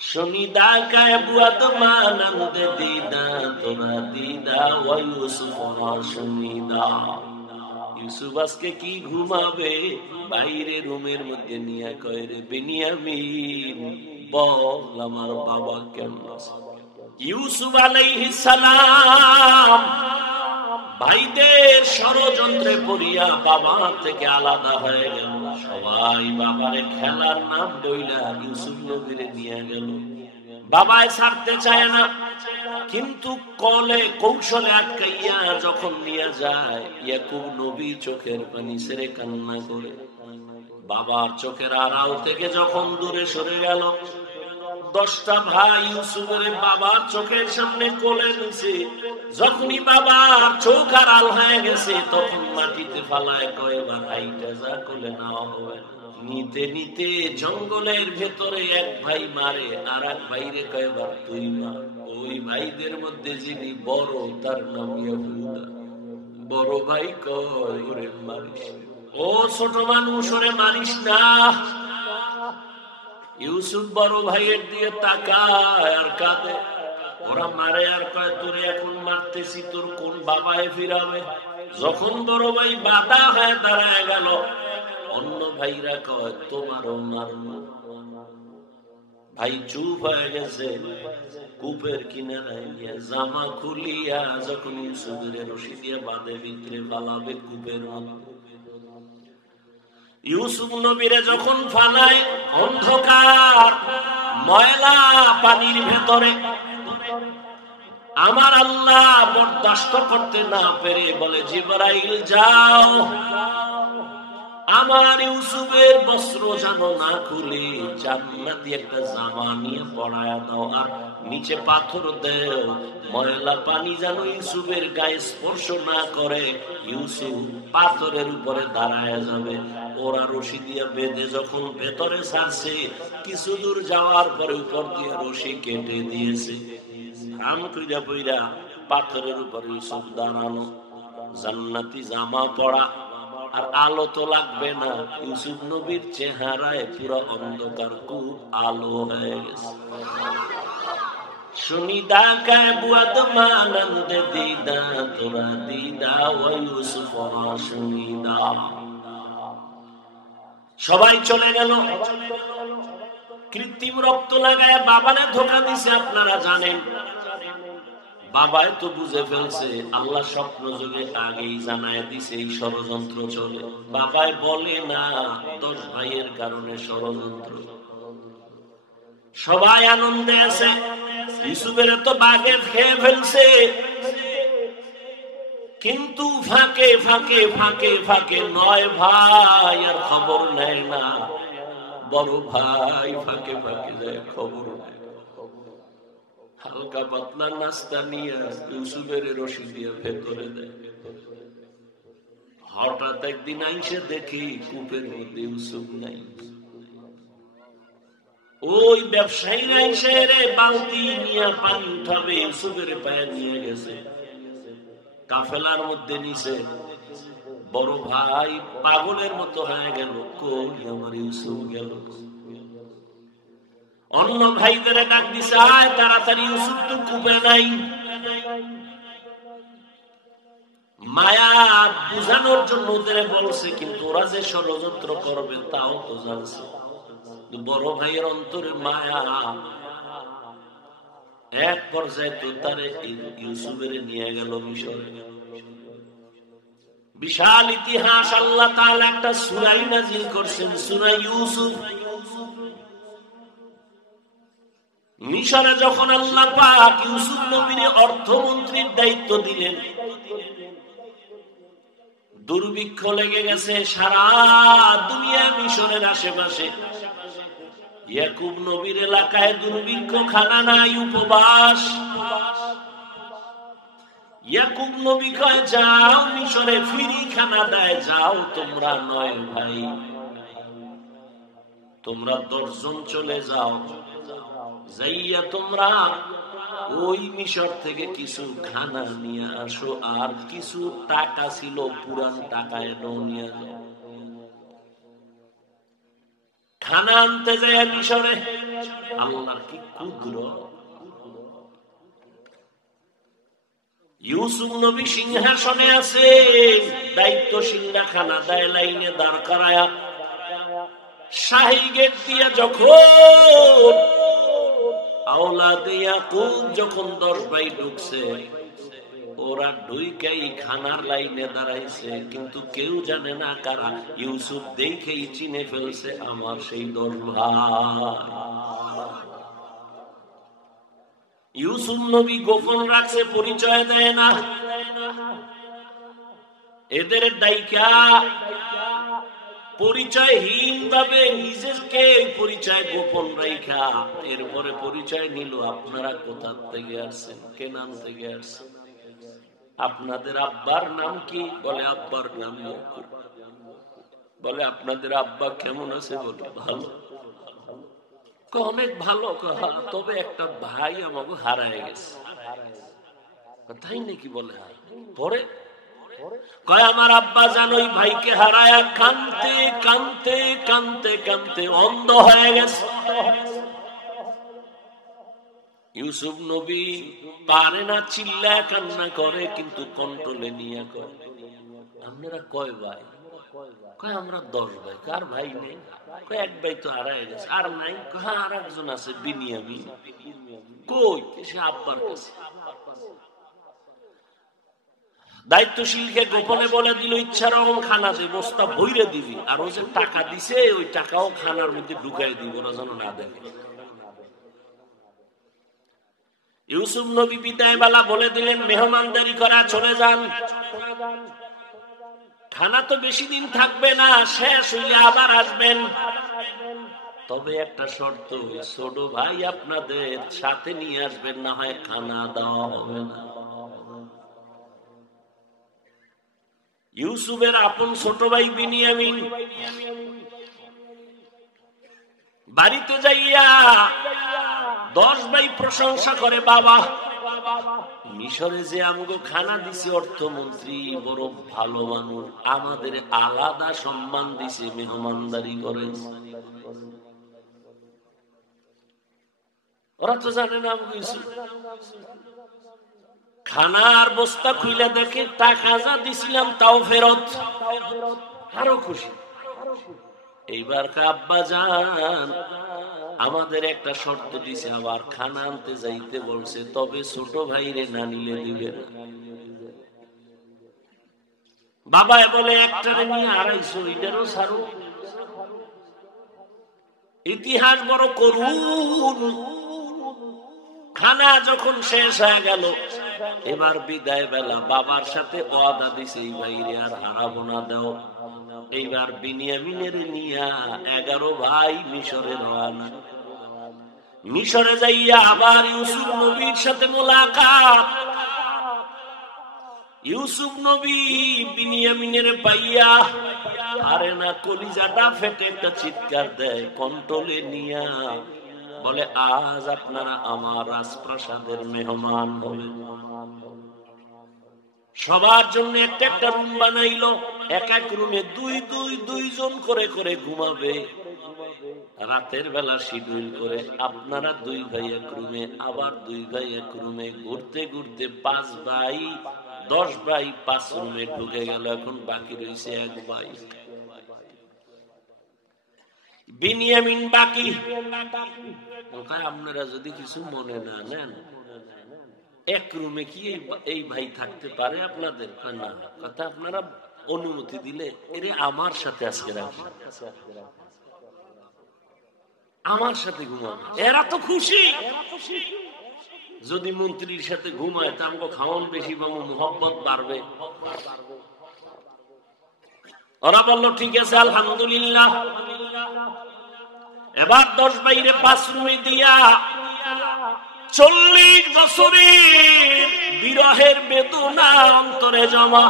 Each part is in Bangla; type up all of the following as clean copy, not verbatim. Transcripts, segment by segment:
सुनिदा का बुआत मानंद दीदा তোরা দীদা ও ইউসুফ সুনিদা। ইউসুফ আজকে কি ঘুমাবে? বাইরে রুমের মধ্যে নিয়ে কয় রে বেনিয়ামিন বল আমার বাবা কেমন আছে? ইউসুফ আলাইহিস সালাম ভাইদের ষড়যন্ত্রে পড়িয়া বাবা থেকে আলাদা হয়ে গেল। সবাই বাবারে খেলার নাম বইলা ইউসুফ নবীরে নিয়ে গেল। বাবায় ছাড়তে চায় না, কিন্তু কলে কৌশলে আটকাইয়া যখন নিয়ে যায়, ইয়াকুব নবী চোখের পানি ছেড়ে কান্না করে। বাবার চোখের আড়াল থেকে যখন দূরে সরে গেল, 10টা ভাই ইউসুফের বাবার চোখের সামনে কোলে নিছে। যখনই বাবার চোখ আড়াল হয়ে গেছে, তখন মাটিতে ফালায় কয় বা ভাইটা যা কোলে নেওয়া হবে। নিতে নিতে জঙ্গলের ভেতরে এক ভাই মারে, আর এক ভাইরে কয় বা তুই মার। ওই ভাইদের মধ্যে যিনি বড়, তার নাম ইয়াহুদা। বড় ভাই কয় ওরে মারিস, ও ছোট মানুষ ওরে মারিস না। ইউসুফ বড় ভাইয়ের দিয়ে তাকায় আর কাঁদে। ওরা মারে আর কয় তোরে এখন মারতেছি, তোর কোন বাবায় ফিরাবে? যখন বড় ভাই বাধা হয়ে দাঁড়ায় গেল, অন্য ভাইরা কয় তোমারও মারবো। ভাই চুপ হয়ে গেছে। কূপের কিনারায় নিয়ে জামা খুলিয়া যখন ইউসুফের রশি দিয়ে বাঁধে ভিতরে পালাবে কূপের মধ্যে, ইউসুফ নবীরে যখন ফালায় অন্ধকার ময়লা পানির ভেতরে, আমার আল্লাহ বরদাস্ত করতে না পেরে বলে জিবরাইল যাও, আমার ইউসুফের বস্ত্র যেন না খুলে জান্নাতি একটা জামা নিয়ে পরায়া দাও, আর নিচে পাথর দেও, ময়লা পানি যেন ইউসুফের গায়ে স্পর্শ না করে। ইউসুফ পাথরের উপরে দাঁড়ায় যাবে। ওরা রশি দিয়ে বেঁধে যখন ভেতরে ছাড়ছে, কিছু দূর যাওয়ার পরে উপর দিয়ে রশি কেটে দিয়েছে। আম কইরা বইরা পাথরের উপরে ইউসুফ দাঁড়ানো, জান্নাতি জামা পরা, আর আলো তো লাগবে না। ইউসুফ নবীর চেহারায় পুরো অন্ধকার, খুব আলো হয়ে গেছে। সুনিদা কায় বুয়াদ মানন্দ দিদা তোরা দিদা ও ইউসুফ সুনিদা। সবাই চলে গেল। কৃত্রিম রক্ত লাগায় বাবারে ধোকা দিছে, আপনারা জানেন। বাবাই তো বুঝে ফেলছে, আল্লাহ স্বপ্ন যোগে আগেই জানায় দিছে এই ষড়যন্ত্র চলে। বাবাই বলে না 10 ভাইয়ের কারণে ষড়যন্ত্র। সবাই আনন্দে আছে। ইউসুফের তো বাঘে খেয়ে ফেলছে, কিন্তু ফাঁকে ফাঁকে ফাঁকে ফাঁকে 9 ভাই আর খবর নেয় না। বড় ভাই ফাঁকে ফাঁকে যায়, খবর নেয়। হালকা পাতলা নাস্তা নিয়ে ইউসুফের রশি দিয়ে ভেতরে দেয়। হঠাৎ একদিন আইসে দেখি কূপের মধ্যে ইউসুফ নাই। ওই ব্যবসায়ীরা আইসে রে বালতি নিয়ে পানি উঠাবে, ইউসুফের পায়ে নিয়ে গেছে, কাফেলার মধ্যে নিছে। বড় ভাই পাগলের মতো হয়ে গেল, কই আমার ইউসুফ গেল? অন্য ভাইদের ডাক দিছে, আয় তাড়াতাড়ি, ইউসুফ তো কূপে নাই। মায়া বুঝানোর জন্য ওদের বলছে, কিন্তু ওরা যে ষড়যন্ত্র করবে তাও তো জানছে। বড় ভাইয়ের অন্তরে মায়া। এক পর্যায়ে তো তারে ইউসুফের নিয়ে গেল মিশরে। বিশাল ইতিহাস। আল্লাহ তাআলা একটা সূরা নাযিল করছেন, সূরা ইউসুফ। মিশরে যখন আল্লাহ পাক ইউসুফ নবীর অর্থমন্ত্রীর দায়িত্ব দিলেন, দুর্ভিক্ষ লেগে গেছে সারা দুনিয়া মিশরের আশেপাশে। ইয়াকুব নবীর এলাকায় দুর্ভিক্ষ, খানা নাই, উপবাস। ইয়াকুব নবী কয় যাও মিশরে, ফ্রি খানা দেয়, যাও তোমরা 9 ভাই, তোমরা 10 জন চলে যাও, যাইয়া তোমরা ওই মিশর থেকে কিছু খানা নিয়ে আসো, আর কিছু টাকা ছিল পুরান টাকায় নিয়ে যাও। খানা আনতে যায় মিশরে। আল্লাহর কি কুদরত। ইউসুফ নবী সিংহাসনে আছে, দায়িত্বশীলরা খানা দেয় লাইনে দাঁড় করায়া। শাহী গেট দিয়া যখন আওলাদে ইয়াকুব যখন 10 ভাই ঢুকছে, ওরা ঢুইকাই খানার লাইনে দাঁড়াইছে, কিন্তু কেউ জানে না কারা। ইউসুফ দেখেই চিনে ফেলছে আমার সেই 10 ভাই। ইউসুফ নবী গোপন রাখছে, পরিচয় দেয় না। এদের দায়িকা পরিচয়হীন ভাবে নিজেকে পরিচয় গোপন রাখা, এরপরে পরিচয় নিল। আপনারা কোথা থেকে আসছেন, কেনান থেকে আসছেন, আপনাদের আব্বার নাম কি? বলে আব্বার নাম ইয়াকুব। বলে আপনাদের আব্বা কেমন আছে? বলে ভালো। অনেক ভালো। তবে একটা ভাই আমাকে হারায় গেছে। তাই নাকি? বলে পরে কয় আমার আব্বা জান ওই ভাইকে হারায়া কানতে কানতে কানতে কানতে অন্ধ হয়ে গেছে। ইউসুফ নবী পারে না, চিল্লায় কান্না করে, কিন্তু কন্ট্রোলে নিয়ে করে। আপনারা কয় ভাই? কয় আমরা 10 ভাই। কার ভাই নেই? কয় এক ভাই তো হারায় গেছে। আর নাই? হ্যাঁ আর একজন আছে, বিনিয়ামিন। কই? সে আব্বার কাছে। দায়িত্বশীলকে গোপনে বলে দিল, ইচ্ছা রকম খানা দে, বস্তা ভইরে দিবি। আর ও যে টাকা দিছে ওই টাকাও খানার মধ্যে ঢুকাই দিব, ওরা যেন না দেখে। ইউসুফ নবী বিদায় বেলা বলে দিলেন, মেহমানদারি করা চলে যান, খানা তো বেশি দিন থাকবে না, শেষ হইলে আবার আসবেন। তবে একটা শর্ত, ছোট ভাই আপনাদের সাথে নিয়ে আসবেন, না হয় খানা দেওয়া হবে না। ইউসুফের আপন ছোট ভাই বিনিয়ামিন বাড়িতে যাইয়া 10 ভাই প্রশংসা করে, বাবা মিশরে যে আমগো খানা দিছে অর্থমন্ত্রী বড় ভালো মানুষ, আমাদের আলাদা সম্মান দিছে, মেহমানদারি করে। ওরা তো জানে না খানার বস্তা খুইলা দেখে টাকা যা দিছিলাম তাও ফেরত, আরো খুশি। এইবার আব্বা জান আমাদের একটা শর্ত দিছে, আবার খানা আনতে যাইতে বলছে, তবে ছোট ভাইরে না নিলে দিবে না। বাবা বলে একটারে নিয়ে 250, এটারও ছাড়ো। ইতিহাস বড় করুন। খানা যখন শেষ হয়ে গেল, এবার বিদায় বেলা বাবার সাথে ওয়াদা দিছে, এই ভাইরে আর হারাবো না, দাও। এইবার বিনিয়ামিনের নিয়া 11 ভাই মিশরে রওনা। মিশরে যাইয়া আবার ইউসুফ নবীর সাথে মোলাকাত। ইউসুফ নবী বিনিয়ামিনের পাইয়া আরে না, কলিজাটা ফেটে একটা চিৎকার দেয়, কন্ট্রোলে নিয়া বলে, আজ আপনারা আমার রাজপ্রাসাদের মেহমান হবেন। সবার জন্য একটা একটা রুম বানাইলো, এক এক রুমে 2 জন করে করে ঘুমাবে। রাতের বেলা শিডিউল করে, আপনারা 2 ভাই এক রুমে, আবার 2 ভাই এক রুমে। ঘুরতে ঘুরতে 5 ভাই 10 ভাই 5 রুমে ঢুকে গেল। এখন বাকি রয়েছে 1 ভাই বিনিয়ামিন বাকি। আপনারা যদি কিছু মনে না নেন, এক রুমে কি এই ভাই থাকতে পারে আপনাদের? না, কথা আপনারা অনুমতি দিলে এরে আমার সাথে আজকে রাখবেন, আমার সাথে ঘুমাবে। এরা তো খুশি। যদি মন্ত্রীর সাথে ঘুমায় তা আমাকে খাওয়ান বেশি পাবো, মোহব্বত বাড়বে। ওরা বললো ঠিক আছে, আলহামদুলিল্লাহ। এবার 10 বাইরে 5 রুমে দিয়া 40 বছরের বিরহের বেদনা অন্তরে জমা।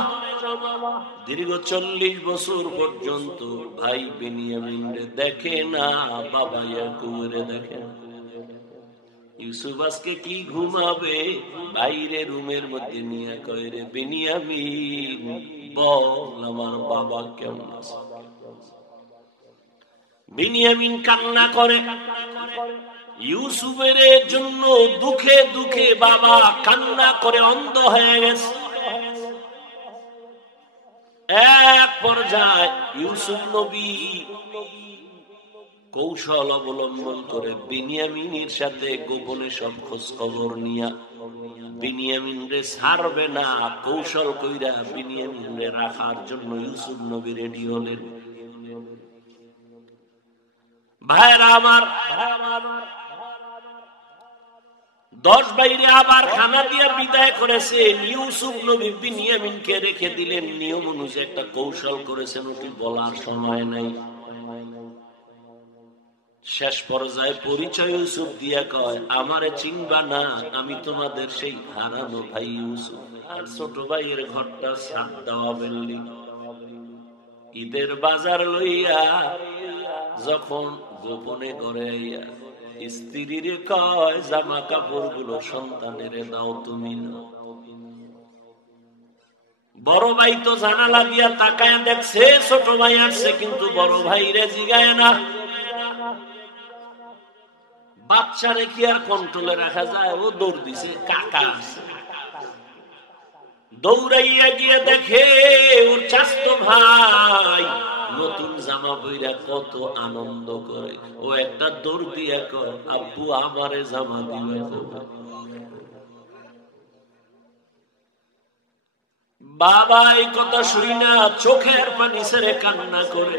দীর্ঘ 40 বছর পর্যন্ত ভাই বিনিয়ামিনরে দেখে না, বাবা ইয়াকুবরে দেখে। ইউসুফ আজকে কি ঘুমাবে? বাইরে রুমের মধ্যে নিয়ে কয়, রে বিনিয়ামিন বল আমার বাবা কেমন আছে? বিনিয়ামিন কান্না করে, ইউসুফের জন্য দুঃখে দুঃখে বাবা কান্না করে অন্ধ হয়ে গেছে। এক পর্যায়ে ইউসুফ নবী কৌশল অবলম্বন করে বিনিয়ামিনের সাথে গোপনে সব খোঁজ খবর নিয়া বিনিয়ামিন রে ছাড়বে না কৌশল কইরা বিনিয়ামিন রে রাখার জন্য ইউসুফ নবী রেডি হলেন। ভাইরা আমার, 10 বাইরে আবার খানা দিয়ে বিদায় করেছে। ইউসুফ নবী বিনিয়ামিনকে রেখে দিলেন। নিয়ম অনুযায়ী একটা কৌশল করেছেন, ওটি বলার সময় নাই। শেষ পর্যায়ে পরিচয় ইউসুফ দিয়া কয়, আমারে চিনবা না, আমি তোমাদের সেই হারানো ভাই ইউসুফ। আর ছোট ভাইয়ের ঘরটা ছাদ দেওয়া বিল্ডিং। ঈদের বাজার লইয়া যখন গোপনে ঘরে আইয়া স্ত্রীর কয়, জামা কাপড় গুলো সন্তানের দাও তুমি না। বড় ভাই তো জানালা দিয়া তাকায় দেখছে ছোট ভাই আসছে, কিন্তু বড় ভাই রে জিগায় না। বাচ্চারে কি আর কন্ট্রোলে রাখা যায়? ও দৌড় দিছে, কাকা আসছে। দৌড়াইয়া গিয়ে দেখে ওর চাচতো ভাই নতুন জামা পইরা কত আনন্দ করে। ও একটা দৌড় দিয়া কয়, আব্বু আমারে জামা দিবে। বাবা এই কথা শুই না চোখের পানি ছেড়ে কান্না করে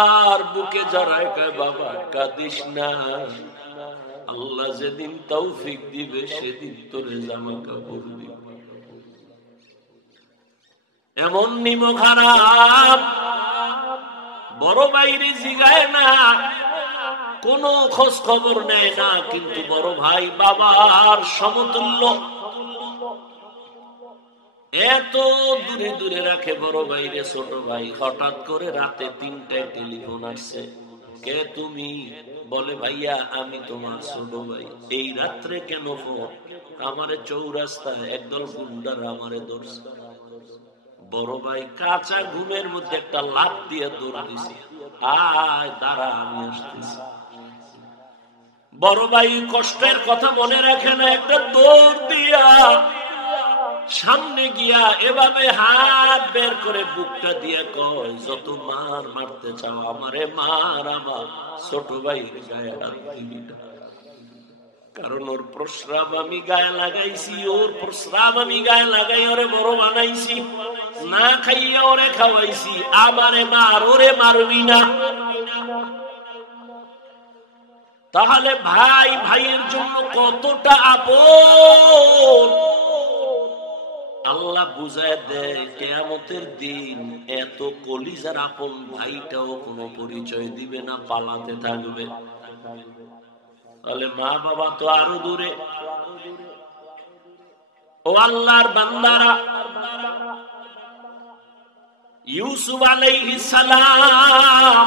আর বুকে জড়ায় কয়, বাবা কাঁদিস না, আল্লাহ যেদিন তৌফিক দিবে সেদিন তোরে জামা কাপড় দিবে। এমন নিমো খারাপ, বড় বাইরে জিগায় না, কোন খোঁজ খবর নেয় না, কিন্তু বড় ভাই বাবার সমতুল্য। এত দূরে দূরে রাখে বড় ভাইরে ছোট ভাই। হঠাৎ করে রাতে 3টায় টেলিফোন আসছে। কে তুমি? বলে, ভাইয়া আমি তোমার ছোট ভাই। এই রাত্রে কেন ফোন? আমারে চৌরাস্তায় একদল গুন্ডারা আমারে ধরছে। বড় ভাই কাঁচা ঘুমের মধ্যে একটা লাফ দিয়ে দৌড় দিছে, আয় দাঁড়া আমি আসতেছি। বড় ভাই কষ্টের কথা মনে রাখে না, একটা দৌড় দিয়া সামনে গিয়া এভাবে হাত বের করে বুকটা দিয়ে কয়, যত মার মারতে চাও আমারে মার, আমার ছোট ভাই গায়ে হাত দিবি না। কারণ ওর প্রস্রাব আমি গায়ে লাগাইছি, ওর প্রস্রাব আমি গায়ে লাগাই ওরে বড় বানাইছি, না খাইয়া ওরে খাওয়াইছি। আমারে মার, ওরে মারবি না। তাহলে ভাই ভাইয়ের জন্য কতটা আপন আল্লাহ বুঝায় দেয়। কিয়ামতের দিন এত কলিজার আপন ভাইটাও কোনো পরিচয় দিবে না, পালাতে থাকবে। তাহলে মা বাবা তো আরো দূরে। ও আল্লাহর বান্দারা, ইউসুফ আলাইহিস সালাম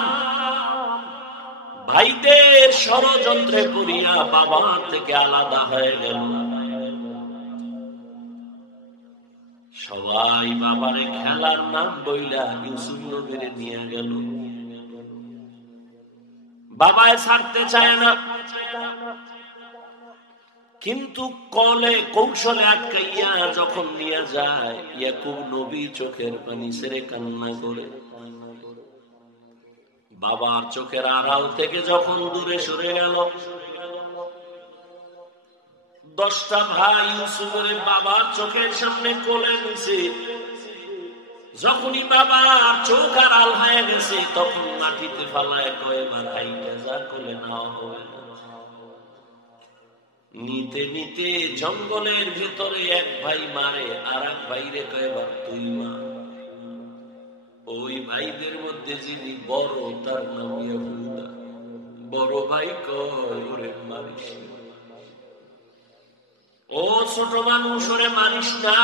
ভাইদের ষড়যন্ত্রে পড়িয়া বাবা থেকে আলাদা হয়ে গেল। সবাই বাবারে খেলার নাম বইলা ইউসুফ নবীরে নিয়ে গেল। বাবায় ছাড়তে চায় না, কিন্তু কলে কৌশলে আটকাইয়া যখন নিয়ে যায়, ইয়াকুব নবী চোখের পানি ছেড়ে কান্না করে। বাবার চোখের আড়াল থেকে যখন দূরে সরে গেল, 10টা ভাই ইউসুফের বাবার চোখের সামনে কোলে নিছে। যখনই বাবার চোখ আড়াল হয়ে গেছে, তখন মাটিতে ফালায় কয়, মা ভাইটা যা কোলে নেওয়া হবে না। নিতে নিতে জঙ্গলের ভিতরে এক ভাই মারে, আর এক ভাইরে কয়, তুই মা। ওই ভাইদের মধ্যে যিনি বড় তার নাম ইয়াহুদা। বড় ভাই কয়, ওরে মারিস না, ও ছোট মানুষ, ওরে মারিস না।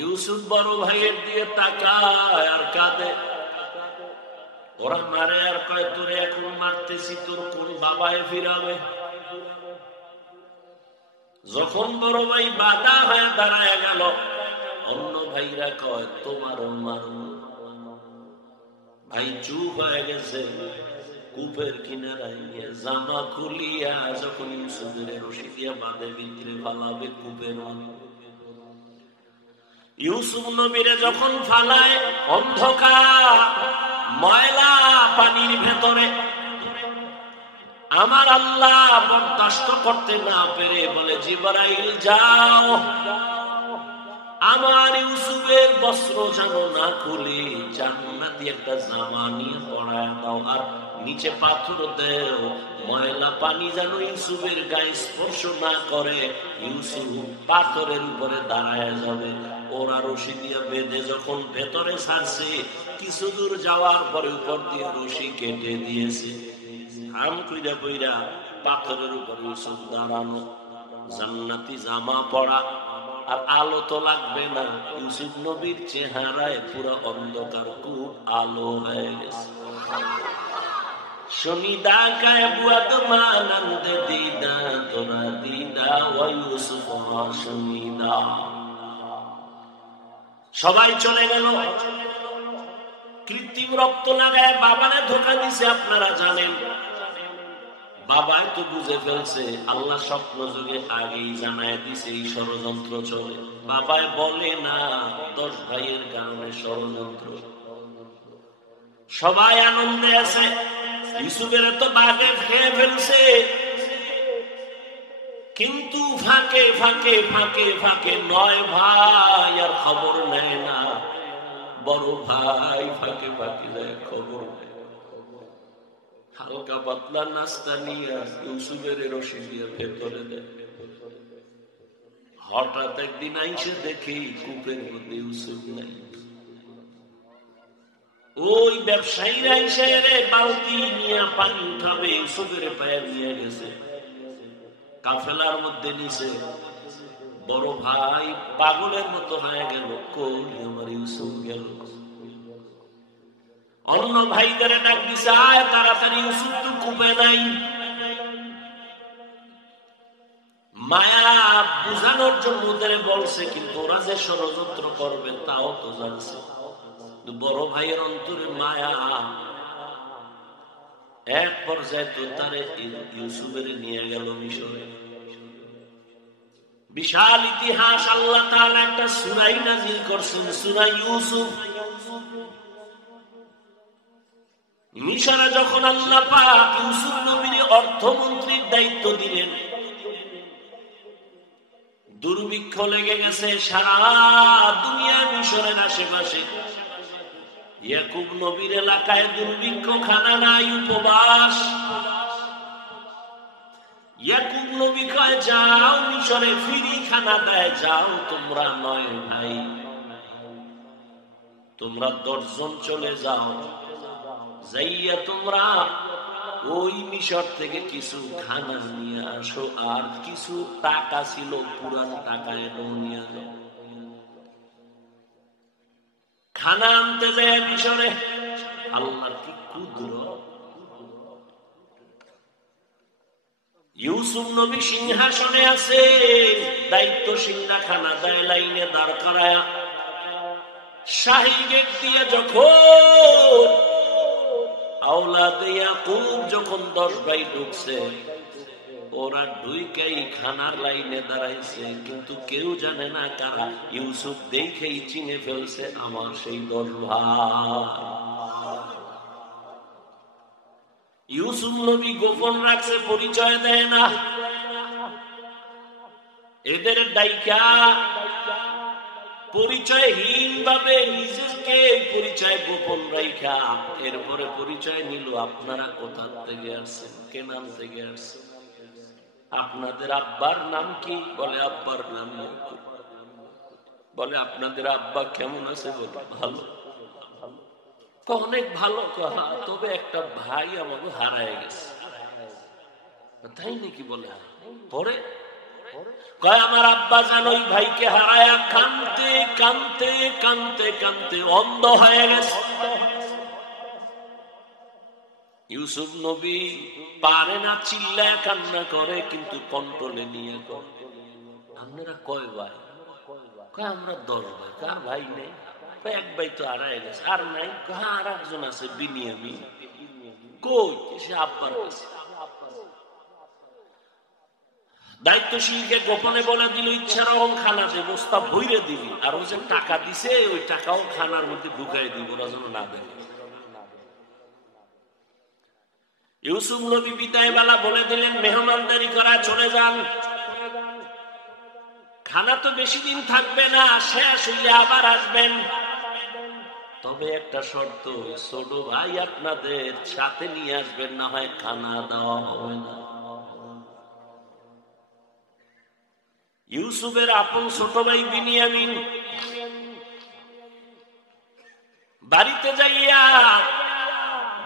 ইউসুফ বড় ভাইয়ের দিয়ে তাকায় আর কাঁদে। ওরা মারে আর কয়, তোরে এখন মারতেছি, তোর কোন বাবায় ফিরাবে? যখন বড় ভাই বাধা হয়ে দাঁড়ায় গেল, অন্য ভাইরা কয়, তোমারও মারু। ভাই চুপ হয়ে গেছে, কূপের কিনারায় নিয়ে জামা খুলিয়া যখন ইউসুফের রশি দিয়া বাঁধে ভিতরে ফালাবে কূপের ইউসুফ নবীরে যখন ফালায় অন্ধকার ময়লা পানির ভেতরে আমার আল্লাহ বরদাস্ত করতে না পেরে বলে জিবরাইল যাও আমার ইউসুফের বস্ত্র যেন না খুলে জান্নাতি একটা জামা নিয়ে পরায় দাও আর নিচে পাথর দেও ময়লা পানি যেন ইউসুফের গায়ে স্পর্শ না করে ইউসুফ পাথরের উপরে দাঁড়ায় যাবে। ওরা রশি দিয়ে বেঁধে যখন ভেতরে ছাড়ছে কিছু দূর যাওয়ার পরে উপর দিয়ে রশি কেটে দিয়েছে আম কইরা কইরা পাথরের উপরে ইউসুফ দাঁড়ানো জান্নাতি জামা পরা আর আলো তো লাগবে না ইউসুফ নবীর চেহারায় পুরো অন্ধকার খুব আলো হয়ে গেছে। শনিদা কায় বুয়াত মানন্দ দিদা তোরা দিদা ওয়া ইউসুফ শনিদা সবাই চলে গেল। কৃত্রিম রক্ত লাগায় বাবারে ধোকা দিছে আপনারা জানেন। বাবাই তো বুঝে ফেলছে আল্লাহ স্বপ্ন যুগে আগেই জানায় দিছে এই ষড়যন্ত্র চলে। বাবাই বলে না 10 ভাইয়ের কারণে ষড়যন্ত্র। সবাই আনন্দে আছে ইউসুফের তো বাঘে খেয়ে ফেলছে কিন্তু ফাঁকে ফাঁকে ফাঁকে ফাঁকে 9 ভাই আর খবর নেয় না। বড় ভাই ফাঁকে ফাঁকে যায় খবর নেয়। হালকা পাতলা নাস্তা নিয়ে ইউসুফের রশি দিয়ে ভেতরে দেয়। হঠাৎ একদিন আইসে দেখি কূপের মধ্যে ইউসুফ নাই। ওই ব্যবসায়ীরা এসে বালতি নিয়ে পানি উঠাবে ইউসুফের পায়ে নিয়ে গেছে কাফেলার মধ্যে নিচে। বড় ভাই পাগলের মতো হয়ে গেল কই আমার ইউসুফ গেল। অন্য ভাইদের ডাক দিছে আয় তাড়াতাড়ি ইউসুফ তো কূপে নাই। মায়া বুঝানোর জন্য ওদের বলছে কিন্তু ওরা যে ষড়যন্ত্র করবে তাও তো জানছে। বড় ভাইয়ের অন্তরে মায়া এক পর্যায়ে তো তারে ইউসুফের নিয়ে গেল মিশরে। বিশাল ইতিহাস আল্লাহ তাআলা একটা সূরা নাযিল করছেন সূরা ইউসুফ। মিশরে যখন আল্লাহ পাক ইউসুফ নবীর অর্থমন্ত্রীর দায়িত্ব দিলেন দুর্ভিক্ষ লেগে গেছে সারা দুনিয়া মিশরের আশেপাশে। ইয়াকুব নবীর এলাকায় দুর্ভিক্ষ, খানা নাই, উপবাস। ইয়াকুব নবী কয় যাও মিশরে ফিরি খানা দেয় যাও তোমরা 9 ভাই তোমরা 10 জন চলে যাও যাইয়া তোমরা ওই মিশর থেকে কিছু খানা নিয়ে আসো আর কিছু টাকা ছিল পুরান টাকা এনে নিয়ে যাও। খানা আনতে যায় মিশরে। আল্লাহর কি কুদরত। ইউসুফ নবী সিংহাসনে আছে দায়িত্ব সিংহা খানা দেয় লাইনে দাঁড় করায়া শাহী গেট দিয়ে যখন আওলাদে ইয়াকুব যখন 10 ভাই ঢুকছে ওরা ঢুকেই খানার লাইনে দাঁড়াইছে কিন্তু কেউ জানে না কারা। ইউসুফ দেখেই চিনে ফেলছে আমার সেই 10 ভাই। ইউসুফ নবী গোপন রাখছে পরিচয় দেয় না। এদের ডাইকা পরিচয়হীন ভাবে নিজেকে পরিচয় গোপন রাখা এরপরে পরিচয় নিল আপনারা কোথা থেকে আসছেন কে নাম থেকে আসছেন আপনাদের আব্বার নাম কি বলে আব্বার নাম বলে আপনাদের আব্বা কেমন আছে বলে ভালো অনেক ভালো তবে একটা ভাই আমাকে হারায় গেছে তাই নাকি বলে পরে কয় আমার আব্বা জান ওই ভাইকে হারায়া কানতে কানতে কানতে কানতে অন্ধ হয়ে গেছে। ইউসুফ নবী পারে না চিল্লায় কান্না করে কিন্তু কন্ট্রোলে নিয়ে করে। আপনারা কয় ভাই? কয় আমরা 10 ভাই। কার ভাই নেই? এক ভাই তো হারায় গেছে। আর নাই? আর একজন আছে বিনিয়ামিন। কই? সে আব্বার কাছে। দায়িত্বশীলকে গোপনে বলে দিল, ইচ্ছা রকম খানা যে বস্তা বইরে দিবি, আর ও যে টাকা দিছে ওই টাকাও খানার মধ্যে ঢুকাই দিব, ওরা যেন না দেয়। ইউসুফ নবী বিদায় বেলা বলে দিলেন, মেহমানদারি করা চলে যান, খানা তো বেশি দিন থাকবে না, শেষ হইলে আবার আসবেন। তবে একটা শর্ত, ছোট ভাই আপনাদের সাথে নিয়ে আসবেন, না হয় খানা দেওয়া হবে না। ইউসুফের আপন ছোট ভাই বিনিয়ামিন বাড়িতে যাইয়া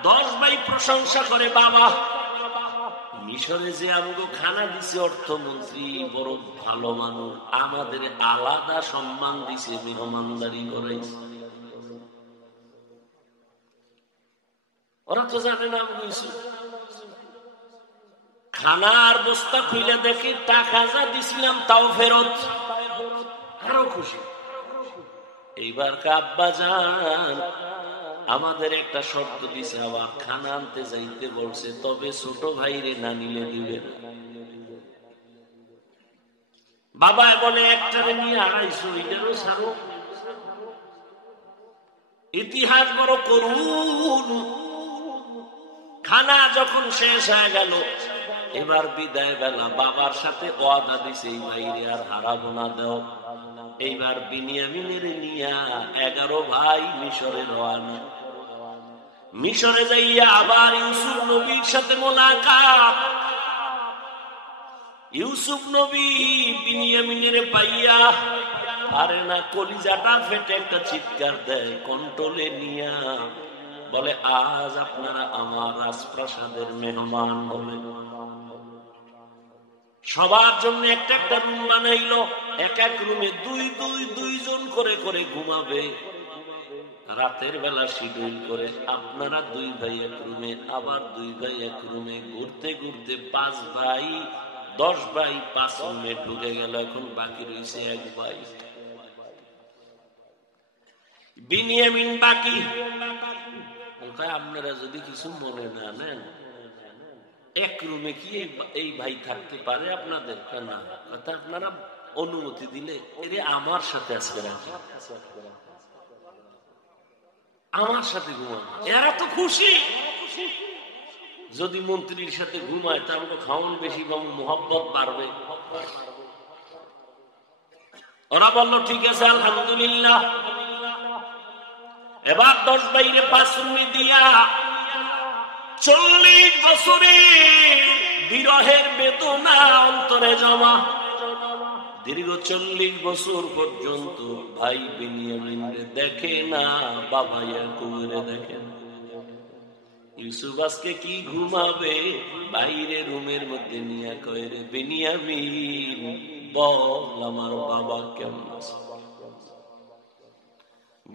10 ভাই প্রশংসা করে, বাবা মিশরে যে আমাকে খানা দিছে অর্থমন্ত্রী বড় ভালো মানুষ, আমাদের আলাদা সম্মান দিছে, মেহমানদারি করাইছে। ওরা তো জানে না খানার বস্তা খুলে দেখি টাকা যা দিছিলাম তাও ফেরত, আরো খুশি। এইবার আব্বা জান আমাদের একটা শর্ত দিছে, আবার খানা আনতে যাইতে বলছে, তবে ছোট ভাইরে না নিলে দিবে না। বাবা বলে একটারে নিয়ে 250, এটারও ছাড়ো। ইতিহাস বড় করুন। খানা যখন শেষ হয়ে গেল, এবার বিদায় বেলা বাবার সাথে ওয়াদা দিছে, এই ভাইরে আর হারাবো না, দাও। এইবার বিনিয়ামিনের নিয়া 11 ভাই মিশরে রওনা। মিশরে যাইয়া আবার ইউসুফ নবীর সাথে মোলাকাত। ইউসুফ নবী বিনিয়ামিনের পাইয়া পারে না, কলিজাটা ফেটে একটা চিৎকার দেয়, কন্ট্রোলে নিয়া বলে, আজ আপনারা আমার রাজপ্রাসাদের মেহমান হবেন। সবার জন্য একটা একটা রুম বানাইলো, এক এক রুমে দুইজন করে করে ঘুমাবে। রাতের বেলা শিডিউল করে, আপনারা 2 ভাই এক রুমে, আবার 2 ভাই এক রুমে, ঘুরতে ঘুরতে 5 ভাই 10 ভাই 5 রুমে ঢুকে গেল। এখন বাকি রয়েছে 1 ভাই বিনিয়ামিন বাকি। আপনারা যদি কিছু মনে না নেন, এক রুমে কি এই ভাই থাকতে পারে আপনাদের? না, আপনারা অনুমতি দিলে এর আমার সাথে আজকে রাখি, আমার সাথে ঘুমান। এরা তো খুশি, যদি মন্ত্রীর সাথে ঘুমায় তা আমাকে খাওয়ান বেশি পাবো, মোহাব্বত বাড়বে। ওরা বলল ঠিক আছে, আলহামদুলিল্লাহ। এবার 10 বাইরে 5 রুমে দিয়া 40 বছরের বিরহের বেদনা অন্তরে জমা। দীর্ঘ 40 বছর পর্যন্ত ভাই বিনিয়ামিন দেখে না, বাবা ইয়াকুবের দেখে না। ইউসুফ আজকে কি ঘুমাবে, বাইরে রুমের মধ্যে নিয়ে কয়, রে বিনিয়ামিন বল আমার বাবা কেমন আছে।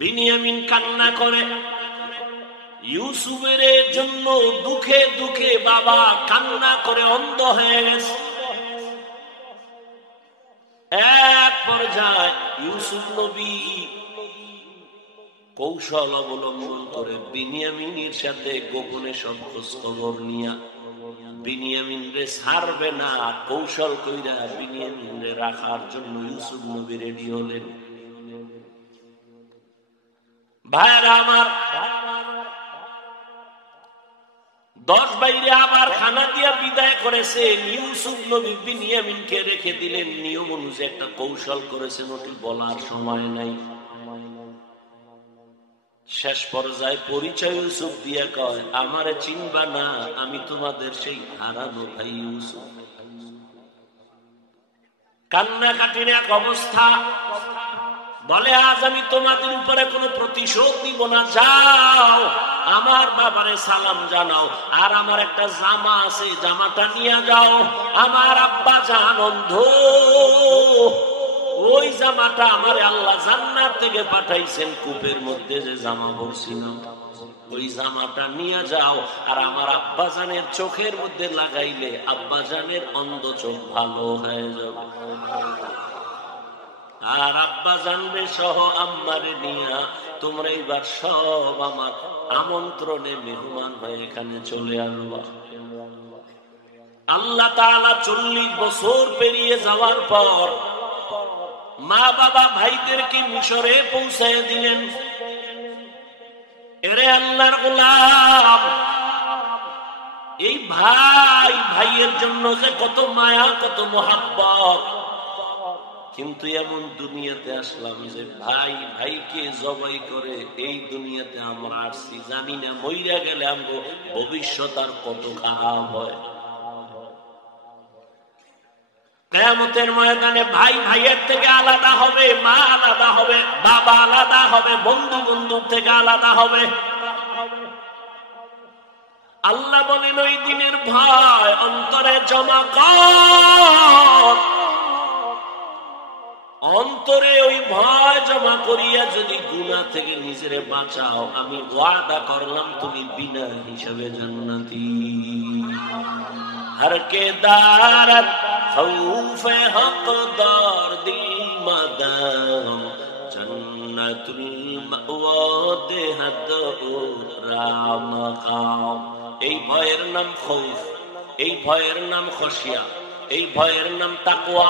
বিনিয়ামিন কান্না করে, ইউসুফের জন্য দুঃখে দুঃখে বাবা কান্না করে অন্ধ হয়ে গেছে। এক পর্যায়ে ইউসুফ নবী কৌশল অবলম্বন করে বিনিয়ামিনের সাথে গোপনে সব খোঁজ খবর নিয়া বিনিয়ামিন রে ছাড়বে না, কৌশল কইরা বিনিয়ামিন রে রাখার জন্য ইউসুফ নবী রেডি হলেন। ভাইরা আমার, 10 বাইরে আবার খানা দিয়া বিদায় করেছে। ইউসুফ নবী বিনিয়ামিনকে রেখে দিলেন। নিয়ম অনুযায়ী একটা কৌশল করেছেন, ওটি বলার সময় নাই। শেষ পর্যায়ে পরিচয় ইউসুফ দিয়া কয়, আমারে চিনবা না, আমি তোমাদের সেই হারানো ভাই ইউসুফ। কান্নাকাটির এক অবস্থা। বলে, আজ আমি তোমাদের উপরে কোনো প্রতিশোধ দিব না, যাও আমার বাবারে সালাম জানাও, আর আমার একটা জামা আছে, জামাটা নিয়ে যাও। আমার আব্বা জান অন্ধ, ওই জামাটা আমার আল্লাহ জান্নাত থেকে পাঠাইছেন, কূপের মধ্যে যে জামা পরছিলাম ওই জামাটা নিয়ে যাও, আর আমার আব্বা জানের চোখের মধ্যে লাগাইলে আব্বা জানের অন্ধ চোখ ভালো হয়ে যাবে। আর আব্বা জানবে সহ আম্মারে নিয়া তোমরা এইবার সব আমার আমন্ত্রণে মেহমান হয়ে এখানে চলে আসবা। আল্লাহ তাআলা 40 বছর পেরিয়ে যাওয়ার পর মা বাবা ভাইদেরকে মিশরে পৌঁছায় দিলেন। এরে আল্লাহর গোলাম, এই ভাই ভাইয়ের জন্য যে কত মায়া, কত মোহাব্বত, কিন্তু এমন দুনিয়াতে আসলাম যে ভাই ভাইকে জবাই করে এই দুনিয়াতে আমরা আসছি। জানি না মইরা গেলে আমরা ভবিষ্যৎ আর কত খারাপ হয়। কিয়ামতের ময়দানে ভাই ভাইয়ের থেকে আলাদা হবে, মা আলাদা হবে, বাবা আলাদা হবে, বন্ধু বন্ধু থেকে আলাদা হবে। আল্লাহ বলেন ওই দিনের ভয় অন্তরে জমা কর। অন্তরে ওই ভয় জমা করিয়া যদি গুনাহ থেকে নিজেরে বাঁচাও, আমি ওয়াদা করলাম তুমি বিনা হিসাবে জান্নাতি। हर के दारत खौफ हक़दार दिल मदाम जन्नतुल मअवा देहत रामकाम। এই ভয়ের নাম খৌফ, এই ভয়ের নাম খশিয়া, এই ভয়ের নাম তাকওয়া।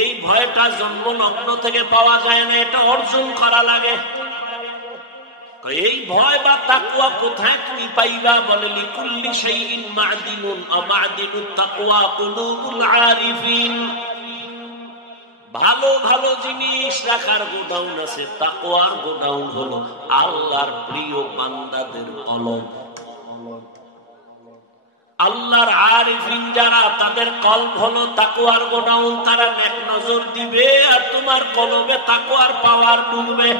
এই ভয়টা জন্ম লগ্ন থেকে পাওয়া যায় না, এটা অর্জন করা লাগে। এই ভয় বা তাকওয়া কোথায় তুমি পাইবা? বলে লিকুল্লি শাইইন মা'দিনুন ওয়া মা'দিনুত তাকওয়া কুলুবুল আরিফিন। ভালো ভালো জিনিস রাখার গোডাউন আছে, তাকওয়ার গোডাউন হলো আল্লাহর প্রিয় বান্দাদের কলব। আল্লাহর আরিফিন যারা, তাদের কলব হলো তাকওয়ার গোডাউন। তারা নেক নজর দিবে আর তোমার কলবে তাকওয়ার পাওয়ার ঢুকবে।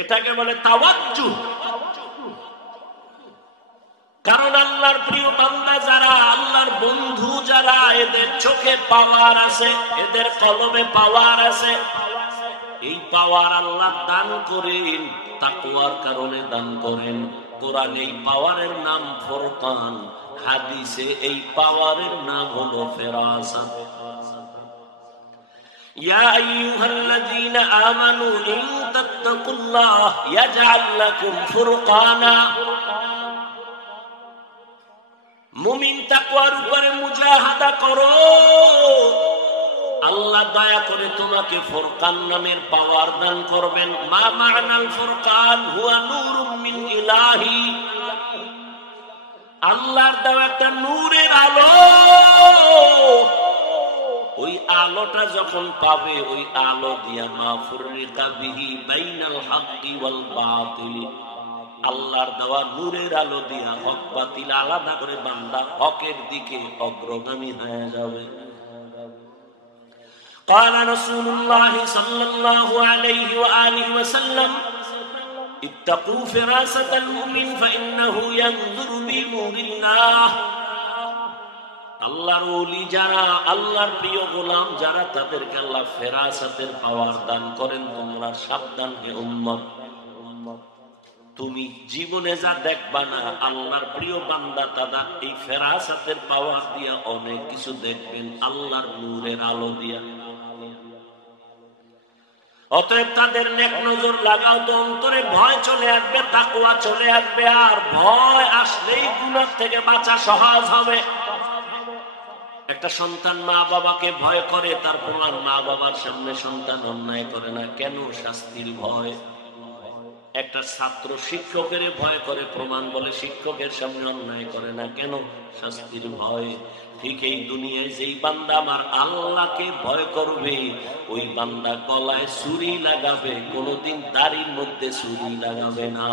এটাকে বলে তাওয়াজ্জুহ। কারণ আল্লাহর প্রিয় বান্দা যারা, আল্লাহর বন্ধু যারা, এদের চোখে পাওয়ার আছে, এদের কলবে পাওয়ার আছে। এই পাওয়ার আল্লাহ দান করেন, তাকওয়ার কারণে দান করেন। কোরআনে এই পাওয়ারের নাম ফুরকান, হাদিসে এই পাওয়ারের নাম হলো ফেরাসাত। يا أيها الذين آمنوا إن تتقوا الله يجعل لكم فرقانا। মুমিন তাকওয়ার উপরে মুজাহাদা করো, আল্লাহ দয়া করে তোমাকে ফুরকান নামের পাওয়ার দান করবেন। মা মা'নাল ফুরকান হুয়া নূরুম মিন ইলাহি। আল্লাহর দেওয়া একটা নূরের আলো। ওই আলোটা যখন পাবে, ওই আলো দিয়া মা ফুররিকা বিহি বাইনাল হাক্কি ওয়াল বাতিল। আল্লাহর দেওয়া নূরের আলো দিয়া হক বাতিল আলাদা করে বান্দা হকের দিকে অগ্রগামী হয়ে যাবে। قال رسول الله صلى الله عليه وآله وسلم اتقوا فراسة المؤمن فإنه ينظر بنور الله। আল্লাহর ওলি যারা, আল্লাহর প্রিয় গোলাম যারা, তাদেরকে আল্লাহ ফেরাসাতের পাওয়ার দান করেন। তোমরা সাবধান হে উম্মত, তুমি জীবনে যা দেখবা না, আল্লাহর প্রিয় বান্দা তারা এই ফেরাসাতের পাওয়ার দিয়া অনেক কিছু দেখবেন, আল্লাহর নূরের আলো দিয়া। অতএব তাদের নেক নজর লাগাও তো অন্তরে ভয় চলে আসবে, তাকওয়া চলে আসবে। আর ভয় আসলেই গুনাহ থেকে বাঁচা সহজ হবে। একটা সন্তান মা বাবাকে ভয় করে, তার প্রমাণ মা বাবার সামনে সন্তান অন্যায় করে না। কেন? শাস্তির ভয়। একটা ছাত্র শিক্ষকের ভয় করে, প্রমাণ বলে শিক্ষকের সামনে অন্যায় করে না। কেন? শাস্তির ভয়। ঠিক এই দুনিয়ায় যেই বান্দা আমার আল্লাহকে ভয় করবে, ওই বান্দা গলায় ছুরি লাগাবে, কোনোদিন দাড়ির মধ্যে ছুরি লাগাবে না।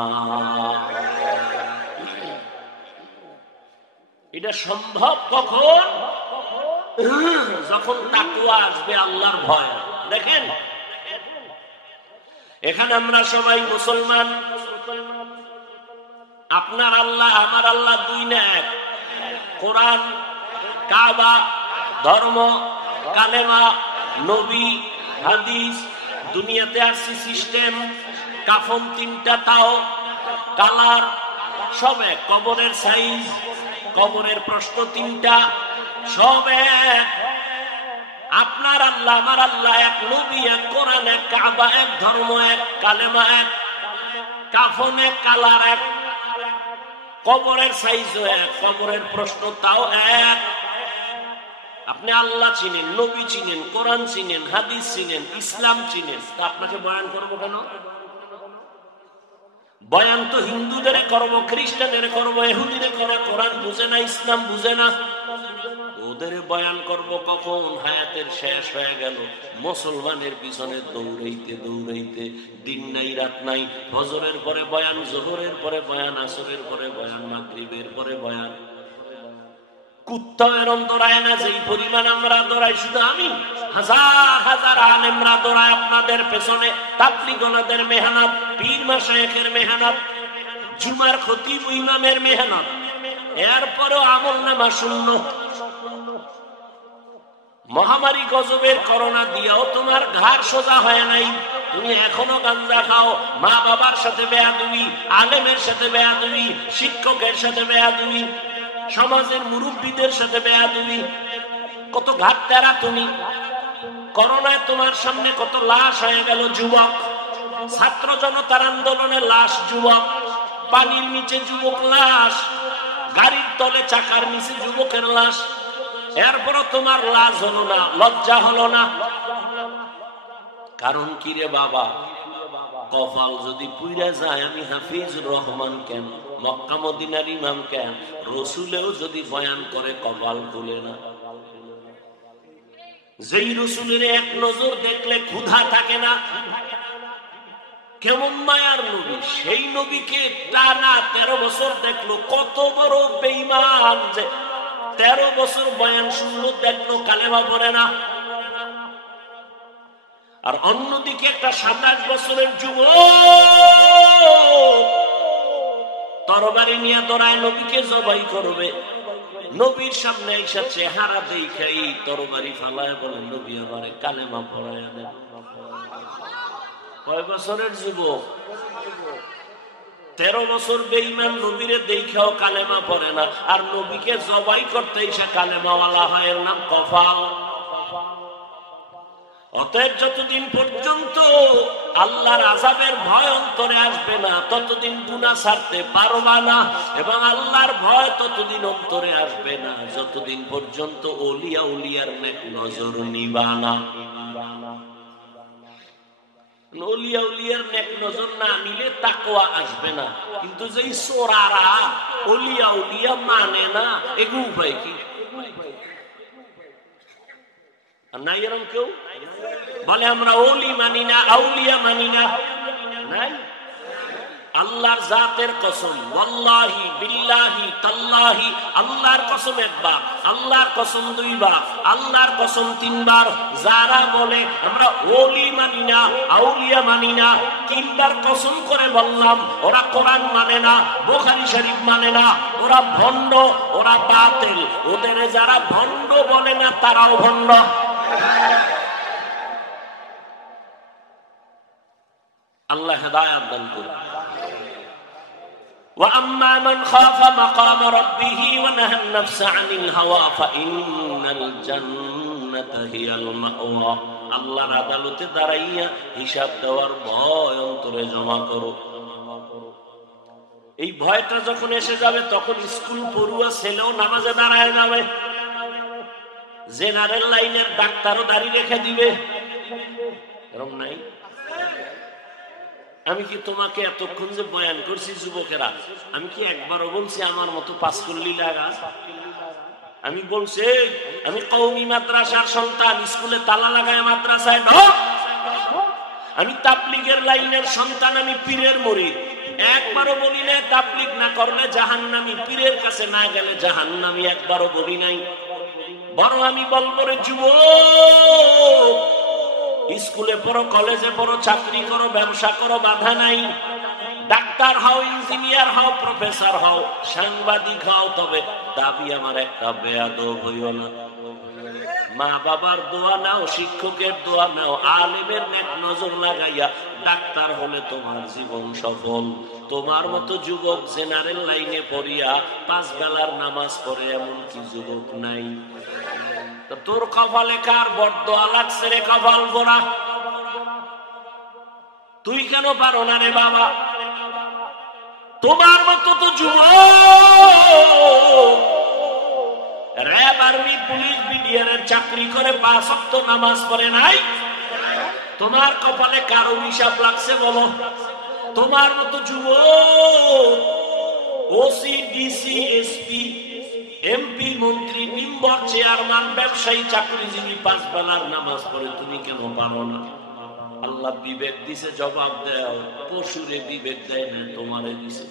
এটা সম্ভব কখন? যখন তাকওয়া আসবে, আল্লাহর ভয়। দেখেন এখানে আমরা সবাই মুসলমান। আপনার আল্লাহ আমার আল্লাহ দুই না এক। কোরআন, কাবা, ধর্ম, কালেমা, নবী, হাদিস, দুনিয়াতে আসছে সিস্টেম, কাফন তিনটা, তাও কালার সব এক, কবরের সাইজ, কবরের প্রশ্ন তিনটা, সব এক। আপনার আল্লাহ আমার আল্লাহ এক, নবী এক, কোরআন এক, কাবা এক, ধর্ম এক, কালেমা এক, কাফন এক, কালার এক, কবরের সাইজও এক, কবরের প্রশ্ন তাও এক। আপনি আল্লাহ চিনেন, নবী চিনেন, কোরআন চিনেন, হাদিস চিনেন, ইসলাম চিনেন, তা আপনাকে বয়ান করবো কেন? বয়ান তো হিন্দুদের করবো, খ্রিস্টানের করবো, ইহুদিদের করবো। কোরআন বুঝে না, ইসলাম বুঝে না, ওদের বয়ান করব কখন? হায়াতের শেষ হয়ে গেল, মুসলমানের পিছনে দৌড়াইতে দৌড়াইতে দিন নাই রাত নাই। ফজরের পরে বয়ান, জোহরের পরে বয়ান, আসরের পরে বয়ান, মাগরিবের পরে বয়ান। কুত্তা এরম দৌড়ায় না যেই পরিমাণ আমরা দৌড়াই। শুধু আমি, হাজার হাজার আলেমরা দৌড়ায় আপনাদের পেছনে। তাবলীগীদের মেহনত, পীর মাশায়েখের মেহনত, জুমার খতিব ইমামের মেহনত, এরপরেও আমলনামা শূন্য। মহামারী গজবের করোনা দিয়াও তোমার ঘাড় সোজা হয় নাই, তুমি এখনো গাঞ্জা খাও। মা বাবার সাথে বেয়াদবি, আলেমের সাথে বেয়াদবি, শিক্ষকের সাথে বেয়াদবি, সমাজের মুরব্বীদের সাথে বেয়াদবি। কত ঘাট তেরা তুমি। করোনায় তোমার সামনে কত লাশ হয়ে গেল যুবক। ছাত্র জনতার আন্দোলনে লাশ যুবক, পানির নিচে যুবক লাশ, গাড়ির তলে চাকার নিচে যুবকের লাশ। এরপরও তোমার লাজ হলো না, লজ্জা হলো না। কারণ কি রে বাবা, কপাল যদি পুইরা যায়, আমি হাফিজুর রহমান কেন, মক্কা মদিনার ইমাম কেন, রসুলেও যদি বয়ান করে কপাল খুলে না। যেই রসুলের এক নজর দেখলে ক্ষুধা থাকে না, কেমন মায়ার নবী, সেই নবীকে টানা 13 বছর দেখলো। কত বড় বেঈমান যে 13 বছর বয়ান শুনলো, দেখলো কালেমা পড়ে না। আর অন্যদিকে একটা 27 বছরের যুবক তরবারি নিয়ে দৌড়ায়, নবীকে জবাই করবে। নবীর সামনে এসে চেহারা দেখাই তরবারি ফালায় বলে, নবী আমারে কালেমা পড়ায় দেন। কয় বছরের যুবক? 13 বছর বেঈমান, নবীরে দেখাও কালেমা পড়ে না, আর নবীকে জবাই করতে এসে কালেমাওয়ালা হয়, এর নাম কফাল। অতএব যতদিন পর্যন্ত আল্লাহর আযাবের ভয় অন্তরে আসবে না, ততদিন গুনাহ ছাড়তে পারবা না। এবং আল্লাহর ভয় ততদিন অন্তরে আসবে না যতদিন পর্যন্ত ওলিয়া উলিয়ার নেক নজর নিবা না। ওলিয়া উলিয়ার নেক নজর না নিলে তাকওয়া আসবে না। কিন্তু যেই চোরারা ওলিয়া উলিয়া মানে না, এগুলো উপায় কি? নাই এরকম কেউ বলে আমরা ওলি মানি না, আউলিয়া মানি না? নাই। আল্লাহর জাতের কসম, ওয়াল্লাহি বিল্লাহি তাল্লাহি, আল্লাহর কসম একবার, আল্লাহর কসম দুইবার, আল্লাহর কসম তিনবার। যারা বলে আমরা ওলি মানি না, আউলিয়া মানি না, তিনবার কসম করে বললাম, ওরা কোরআন মানে না, বুখারী শরীফ মানে না, ওরা ভণ্ড, ওরা বাতিল। ওদের যারা ভণ্ড বলে না, তারাও ভণ্ড। আল্লাহ হেদায়েত দান করুন। وَأَمَّا مَنْ خَافَ مَقَامَ رَبِّهِ وَنَهَى النَّفْسَ عَنِ الْهَوَى فَإِنَّ الْجَنَّةَ هِيَ الْمَأْوَى। আল্লাহর আদালতে দাঁড়াইয়া হিসাব দেওয়ার ভয় অন্তরে জমা করো। এই ভয়টা যখন এসে যাবে, তখন স্কুল পড়ুয়া ছেলেও নামাজে দাঁড়ায় যাবে, জেনারেল লাইনের ডাক্তারও দাঁড়িয়ে রেখে দিবে। এরকম নাই? আমি কি তোমাকে এতক্ষণ যে বয়ান করছি যুবকেরা, আমি কি একবারও বলছি আমার মতো পাস করলি লাগা? আমি বলছি আমি কওমি মাদ্রাসার সন্তান, স্কুলে তালা লাগায় মাদ্রাসায় ঢোক। আমি তাবলীগের লাইনের সন্তান, আমি পীরের মুরিদ। একবারও বলি নাই তাবলীগ না করলে জাহান্নামী, পীরের কাছে না গেলে জাহান্নামী, একবারও বলি নাই। বরং আমি বলবো রে যুবক, স্কুলে পড়ো, কলেজে পড়ো, চাকরি করো, ব্যবসা করো, বাধা নাই। ডাক্তার হও, ইঞ্জিনিয়ার হও, প্রফেসর হও, সাংবাদিক হও, তবে দাবি আমার একটা, বেয়াদব হইও না। মা বাবার দোয়া নাও, শিক্ষকের দোয়া নাও, আলেমের নেক নজর লাগাইয়া ডাক্তার হলে তোমার জীবন সফল। তোমার মতো যুবক জেনারেল লাইনে পড়িয়া 5 বেলার নামাজ পড়ে এমন কি যুবক নাই? তো তোর কপালে কার বড়দোয়া লাগছে রে কপাল পোড়া? তুই কেন পারো না রে বাবা? তোমার মতো তো যুবক র‍্যাব, আর্মি, পুলিশ, বিডিআরের চাকরি করে 5 ওয়াক্ত নামাজ পড়ে নাই। তোমার কপালে কার অভিশাপ লাগছে বলো? তোমার মতো যুবক ওসি, ডিসি, এসপি, এমপি, মন্ত্রী, মেম্বার, চেয়ারম্যান, ব্যবসায়ী, চাকরিজীবী 5 বেলার নামাজ পড়ে, তুমি কেন পারো না? আল্লাহ বিবেক দিছে, জবাব দাও। পশুরে বিবেক দেয় না, তোমারে দিছে।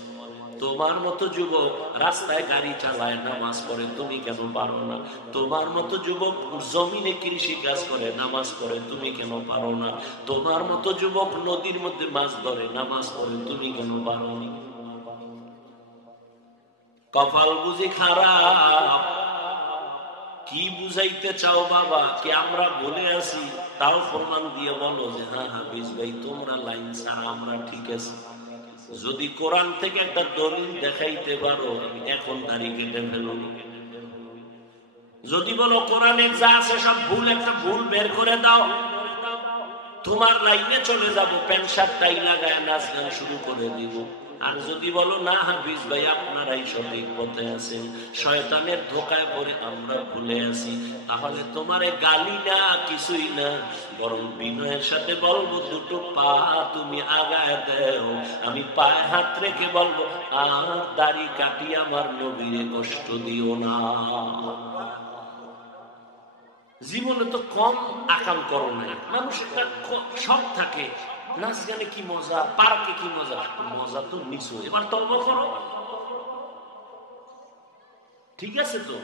তোমার মতো যুবক রাস্তায় গাড়ি চালায়, নামাজ পড়ে, তুমি কেন পারো না? তোমার মতো যুবক জমিনে কৃষি কাজ করে, নামাজ পড়ে, তুমি কেন পারো না? তোমার মতো যুবক নদীর মধ্যে মাছ ধরে, নামাজ পড়ে, তুমি কেন পারো না? কপাল বুঝি খারাপ? কি বুঝাইতে চাও বাবা? কি আমরা বলে আছি? তাও প্রমাণ দিয়ে বলো যে হ্যাঁ হাফিজ ভাই তোমরা লাইন ছাড়া আমরা ঠিক আছে। যদি কোরআন থেকে একটা দলিল দেখাইতে পারো, আমি এখন দাড়ি কেটে ফেলুন। যদি বলো কোরআনে যা আছে সব ভুল, একটা ভুল বের করে দাও, তোমার লাইনে চলে যাব, প্যান্ট শার্ট টাই লাগায় নাচ গান শুরু করে দিব। আর যদি বলো না হাফিজ ভাই আপনারাই সঠিক পথে আছেন, শয়তানের ধোকায় পড়ে আমরা ভুলে আছি, তাহলে তোমারে গালি না, কিছুই না, বরং বিনয়ের সাথে বলবো দুটো পা তুমি আগায় দাও। আমি পায়ে হাত রেখে বলবো আর দাড়ি কাটি আমার নবীরে কষ্ট দিও না। জীবনে তো কম আকাম করো নাই, মানুষ একটা শখ থাকে, নাচ গানে কি মজা, পার্কে কি মজা, মজা তো নিছো, এবার তওবা করো। ঠিক আছে তো,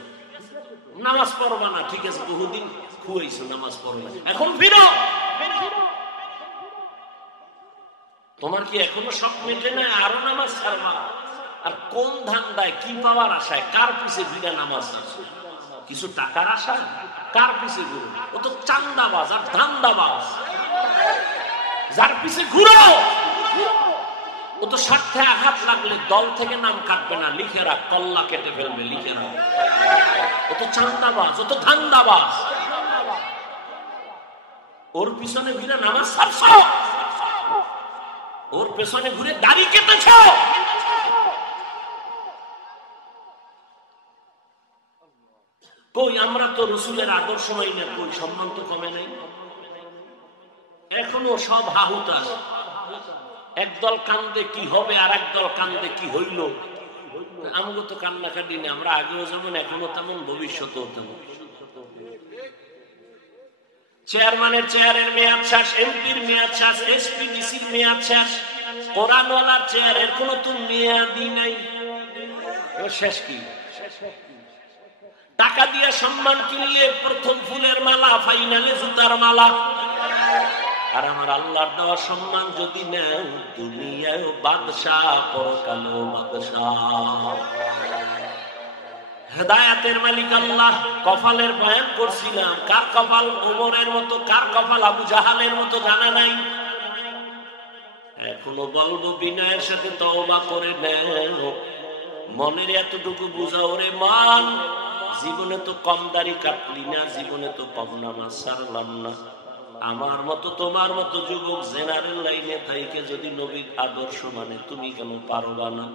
নামাজ পড়বা না, ঠিক আছে, বহুদিন খুয়াইছো, নামাজ পড়বা, এখন ফিরো। তোমার কি এখনো শখ মেটে না? আরো নামাজ ছাড়বা? আর কোন ধান্দায়, কি পাওয়ার আশায়, কার পিছে ভিড়া নামাজ আছে? কিছু টাকার আশায়? কার পিছে ঘুরো? ও তো চান্দাবাজ আর ধান্দাবাজ। যার পিছে ঘুরো ও তো স্বার্থে আঘাত লাগলে দল থেকে নাম কাটবে না, লিখে রাখ, কল্লা কেটে ফেলবে, লিখে রাখ। ও তো চান্দাবাজ, ও তো ধান্দাবাজ। ওর পিছনে ঘুরে নামাজ ছাড়ছ, ওর পেছনে ঘুরে দাড়ি কেটেছ। কই আমরা তো রসুলের আদর্শ মাইনে, কই সম্মান তো কমে নাই। এখনো সব হাহুতাশ, একদল কান্দে কি হবে আর একদল কান্দে কি হইল। আমগো তো কান্নাকাটি নেই, আমরা আগেও যেমন এখনো তেমন, ভবিষ্যতেও তেমন। চেয়ারম্যানের চেয়ারের মেয়াদ শেষ, এমপির মেয়াদ শেষ, এসপি ডিসির মেয়াদ শেষ, কোরআনওয়ালার চেয়ারের কোনো তো মেয়াদই নাই। শেষ কি? টাকা দিয়ে সম্মান কিনলে প্রথম ফুলের মালা, ফাইনালে জুতার মালা। আর আমার আল্লাহর দেওয়া সম্মান যদি নেও, দুনিয়ায় বাদশাহ, পরকালেও বাদশাহ। হেদায়েতের মালিক আল্লাহ। কপালের বয়ান করছিলাম, কার কপাল ওমরের মতো, কার কপাল আবু জাহালের মতো জানা নাই। এখনো বলবো বিনয়ের সাথে তওবা করে নেন, মনের এতটুকু বুঝাও রে মান, জীবনে তো কম দাড়ি কাটলি না, জীবনে তো কম নামাজ ছাড়লাম না। আমার মতো তোমার মতো যুবক জেনারেল লাইনে থাইকে যদি নবীর আদর্শ মানে, তুমি কেন পারবা না?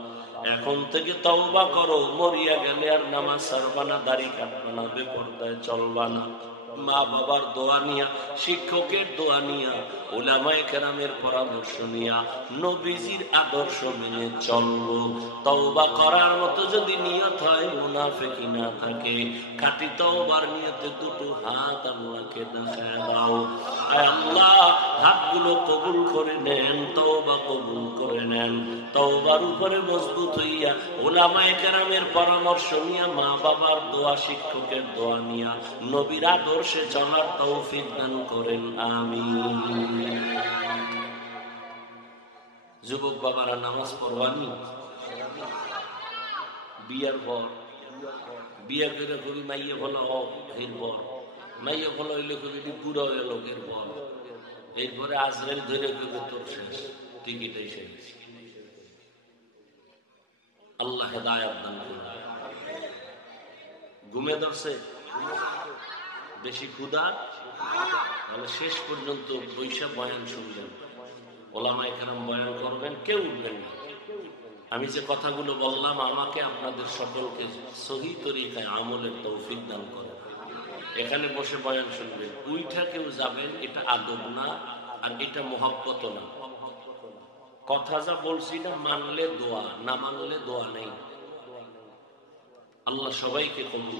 এখন থেকে তওবা করো, মরিয়া গেলে আর নামাজ ছাড়বা না, দাড়ি কাটবা না, বেপরদায় চলবা না। মা বাবার দোয়া নিয়া, শিক্ষকের দোয়া নিয়া, উলামায়ে কেরামের পরামর্শ নিয়া, নবীজির আদর্শ মেনে চলবো। তওবা করার মতো যদি নিয়ত হয়, মুনাফিকি না থাকে, খাঁটি তওবার নিয়তে দুটো হাত আল্লাহকে দেখায় দাও। আয় আল্লাহ, হাতগুলো কবুল করে নেন, তওবা কবুল করে নেন। তওবার উপরে মজবুত হইয়া, উলামায়ে কেরামের পরামর্শ নিয়া, মা বাবার দোয়া, শিক্ষকের দোয়া নিয়া, নবীর আদর্শে চলার তৌফিক দান করেন, আমিন। যুবক বাবারা, নামাজ পড়বানি। বিয়ের পর, বিয়ে করে কবি মাইয়ে ভালো হোক, এরপর মাইয়ে ভালো হইলে কবি বুড়ো হয়ে লোকের পর, এরপরে আজরাইল ধরে কবি তোর শেষ, টিকিটাই শেষ। আল্লাহ হেদায়েত দান করুন। ঘুমে ধরছে, বেশি ক্ষুধা, তাহলে শেষ পর্যন্ত বৈশাখ বয়ান শুনবেন, ওলামায়ে কেরাম বয়ান করবেন, কেউ উঠবেন না। আমি যে কথাগুলো বললাম, আমাকে আপনাদের সকলকে সহি তরিকায় আমলের তৌফিক দান করেন। এখানে বসে বয়ান শুনবেন, উইঠা কেউ যাবেন, এটা আদব না, আর এটা মহব্বত না। কথা যা বলছি না, মানলে দোয়া, না মানলে দোয়া নেই। আল্লাহ সবাইকে কবুল